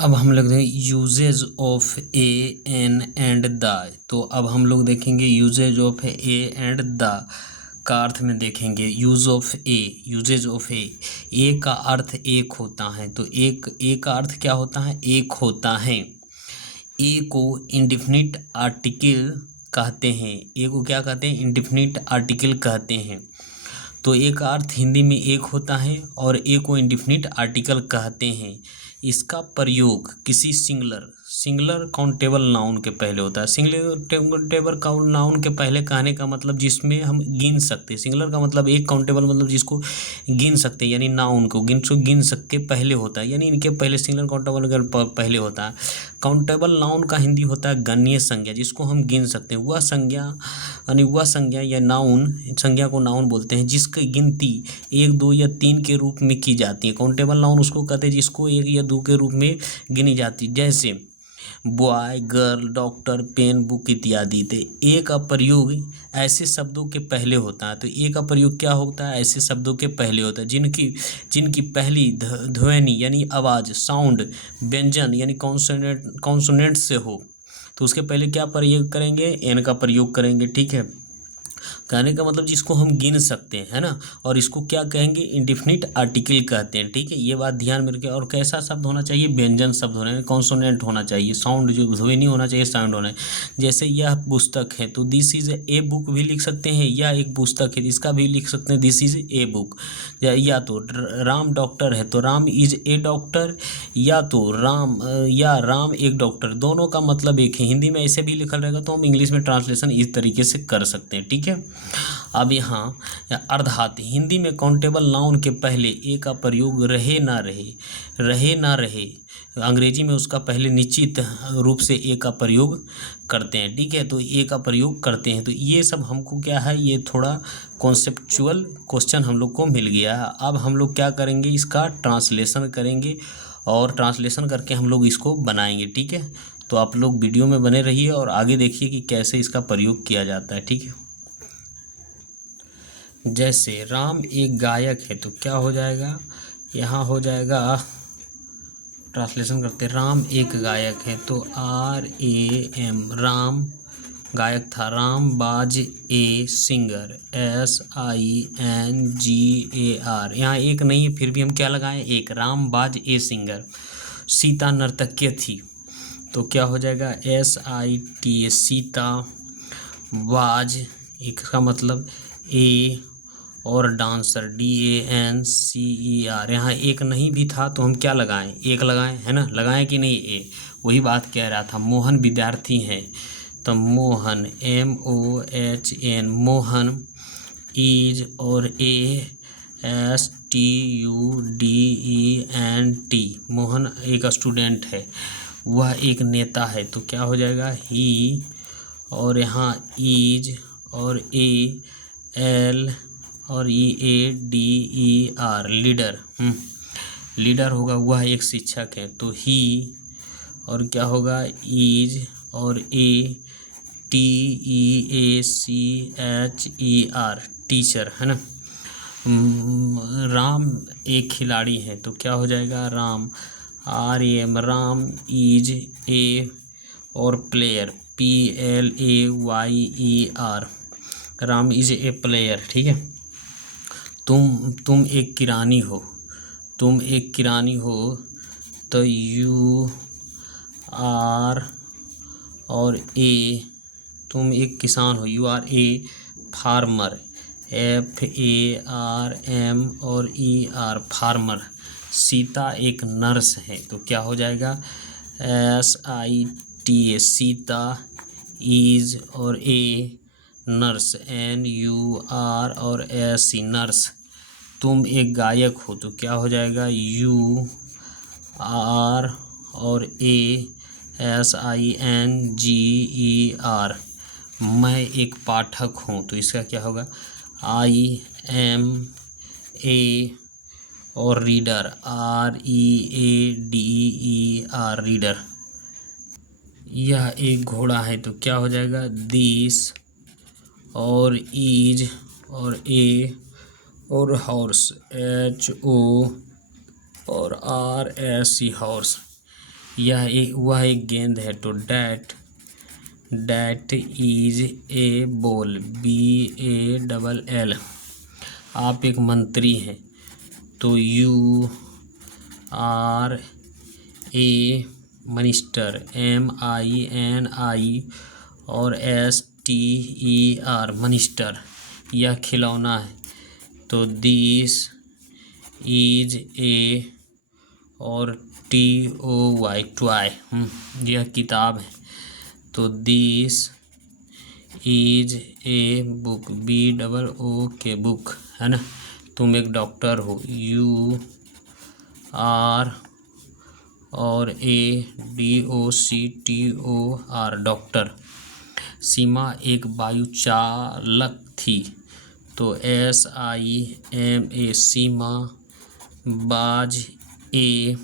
अब हम लोग देखें uses of a an and the. तो अब हम लोग देखेंगे uses of a and the का अर्थ में देखेंगे। यूजेज ऑफ ए का अर्थ एक होता है। तो ए का अर्थ क्या होता है? एक होता है। ए को इंडेफिनिट आर्टिकल कहते हैं। ए को क्या कहते हैं? इंडेफिनिट आर्टिकल कहते हैं। तो ए का अर्थ हिंदी में एक होता है और ए को इंडेफिनिट आर्टिकल कहते हैं। इसका प्रयोग किसी सिंगुलर काउंटेबल नाउन के पहले होता है। सिंगुलर काउंटेबल नाउन के पहले कहने का मतलब जिसमें हम गिन सकते हैं। सिंगुलर का मतलब एक, काउंटेबल मतलब जिसको गिन सकते हैं, यानी नाउन को गिन सकते पहले होता है, यानी इनके पहले सिंगुलर काउंटेबल पहले होता है। काउंटेबल नाउन का हिंदी होता है गणनीय संज्ञा, जिसको हम गिन सकते हैं। वह संज्ञा यानी वह संज्ञा या नाउन, संज्ञा को नाउन बोलते हैं जिसकी गिनती 1, 2 या 3 के रूप में की जाती है। काउंटेबल नाउन उसको कहते हैं जिसको 1 या 2 के रूप में गिनी जाती है, जैसे boy, girl, doctor, pen, book इत्यादि। तो ए का प्रयोग ऐसे शब्दों के पहले होता है। तो ए का प्रयोग क्या होता है? ऐसे शब्दों के पहले होता है जिनकी पहली ध्वनि यानी आवाज़, साउंड, व्यंजन यानी कॉन्सोनेंट से हो। तो उसके पहले क्या प्रयोग करेंगे? एन का प्रयोग करेंगे। ठीक है, कहने का मतलब जिसको हम गिन सकते हैं, है ना। और इसको क्या कहेंगे? इंडेफिनिट आर्टिकल कहते हैं। ठीक है, ये बात ध्यान में रखें। और कैसा शब्द होना चाहिए? व्यंजन शब्द होना चाहिए, कॉन्सोनेंट होना चाहिए, साउंड जो ध्वनि होना चाहिए, साउंड होना चाहिए। जैसे यह पुस्तक है तो दिस इज ए बुक भी लिख सकते हैं, यह एक पुस्तक है इसका भी लिख सकते हैं दिस इज ए बुक। या तो राम डॉक्टर है तो राम इज ए डॉक्टर, या तो राम एक डॉक्टर, दोनों का मतलब एक है। हिंदी में ऐसे भी लिखा रहेगा तो हम इंग्लिश में ट्रांसलेशन इस तरीके से कर सकते हैं। ठीक है, अब यहाँ अर्धात हिंदी में काउंटेबल नाउन के पहले ए का प्रयोग रहे ना रहे, अंग्रेजी में उसका पहले निश्चित रूप से ए का प्रयोग करते हैं। ठीक है, तो ए का प्रयोग करते हैं। तो ये सब हमको क्या है, ये थोड़ा कॉन्सेप्चुअल क्वेश्चन हम लोग को मिल गया है। अब हम लोग क्या करेंगे? इसका ट्रांसलेशन करेंगे और ट्रांसलेशन करके हम लोग इसको बनाएंगे। ठीक है, तो आप लोग वीडियो में बने रहिए और आगे देखिए कि कैसे इसका प्रयोग किया जाता है। ठीक है, जैसे राम एक गायक है तो क्या हो जाएगा? यहाँ हो जाएगा, ट्रांसलेशन करते, राम एक गायक है तो RAM, राम गायक था। राम बाज ए सिंगर, SINGAR। यहाँ एक नहीं है फिर भी हम क्या लगाएं? एक। राम बाज ए सिंगर। सीता नर्तक्य थी तो क्या हो जाएगा? SITA, सीता। बाज एक का मतलब ए, और डांसर DANCER। यहाँ एक नहीं भी था तो हम क्या लगाएं? एक लगाएं, है ना। लगाएं कि नहीं? ए, वही बात कह रहा था। मोहन विद्यार्थी हैं तो मोहन MOHN, मोहन इज, और STUDENT, मोहन एक स्टूडेंट है। वह एक नेता है तो क्या हो जाएगा? ही, और यहाँ इज और AL और EADER, लीडर। लीडर होगा, वह एक शिक्षक है तो ही, और क्या होगा? इज और TEACHER, टीचर, है ना। राम एक खिलाड़ी है तो क्या हो जाएगा? Ram RAM, Ram is a, और player PLAYER, Ram is a player. ठीक है, तुम एक किरानी हो, तुम एक किरानी हो तो UR और A, तुम एक किसान हो, UR A, फार्मर FARM और ER, फार्मर। सीता एक नर्स है तो क्या हो जाएगा? SITA, सीता। इज और A, नर्स NUR और SC, नर्स। तुम एक गायक हो तो क्या हो जाएगा? UR और A, SINGER। मैं एक पाठक हूँ तो इसका क्या होगा? IM A, और रीडर READER, रीडर। यह एक घोड़ा है तो क्या हो जाएगा? दिस, और इज और A, और हॉर्स HO और RSE, हॉर्स। वह एक गेंद है। तो that is a ball, BALL। आप एक मंत्री हैं। तो you are a minister, MINI और STER मिनिस्टर। यह खिलौना है। तो दिस इज ए और TOY टॉय, यह किताब है। तो this is a book, BOOK book, है ना। तुम एक डॉक्टर हो। यू आर और ADOCTOR डॉक्टर। सीमा एक वायु चालक थी। तो SIMA सीमा बाज ए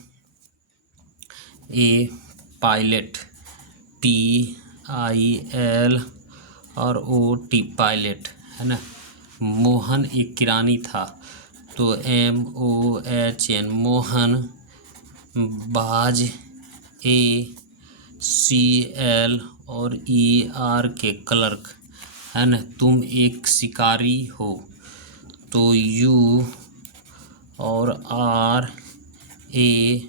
पायलट, PIL और OT पायलट, है ना। मोहन एक किरानी था। तो MOHN मोहन। बाज ACL और ER के क्लर्क, है ना। तुम एक शिकारी हो। तो U और RA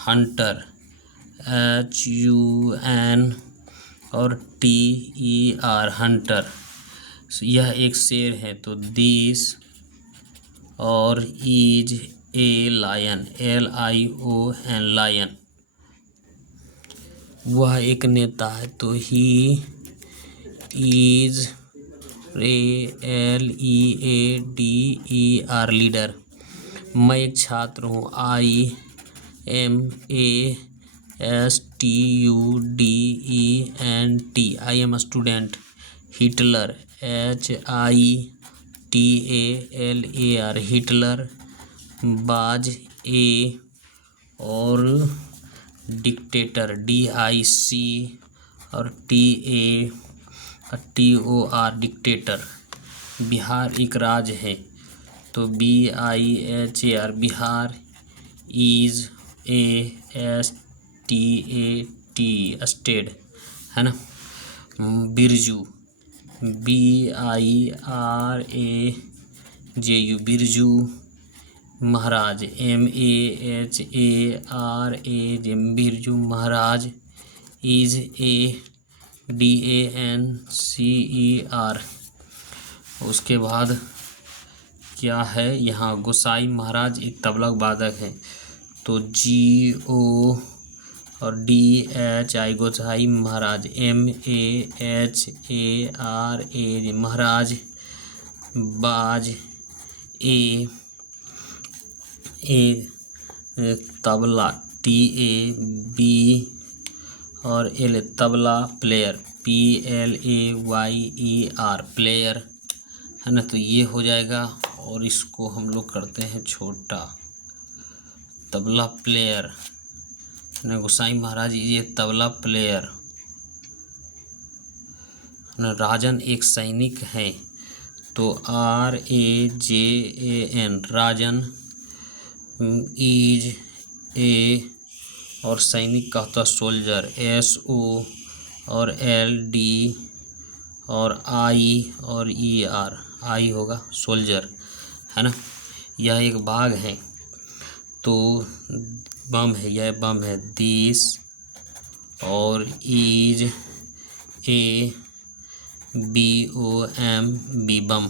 हंटर, HUN और TER हंटर। यह एक शेर है। तो दिस और is a lion, LION lion. वह एक नेता है। तो ही इज LEADER लीडर। मैं एक छात्र हूँ। IAM I am student. Hitler, HITALAR Hitler. बाज ए और डिक्टेटर, DIC और TATOR डिक्टेटर। बिहार एक राज्य है। तो BIHAR Bihar. Is STAT state, है ना। Birju, BIRAJU Birju. Maharaj, MAHARAJ Birju Maharaj. Is DANCER। उसके बाद क्या है यहाँ, गोसाई महाराज एक तबला वादक है। तो GO और DHI गोसाई महाराज। MAHARAJ महाराज। बाज ए तबला, TAB और L tabla player, PLAYER player, है ना। तो ये हो जाएगा। और इसको हम लोग करते हैं छोटा। तबला प्लेयर, है ना। गोसाई महाराज ये तबला प्लेयर, है ना। राजन एक सैनिक है। तो RAJAN राजन। इज ए और सैनिक का होता सोल्जर, SO और LD और I और ER, I होगा सोल्जर, है ना। यह एक बाग है। तो बम है, यह बम है। दिस और इज ए BOM बम।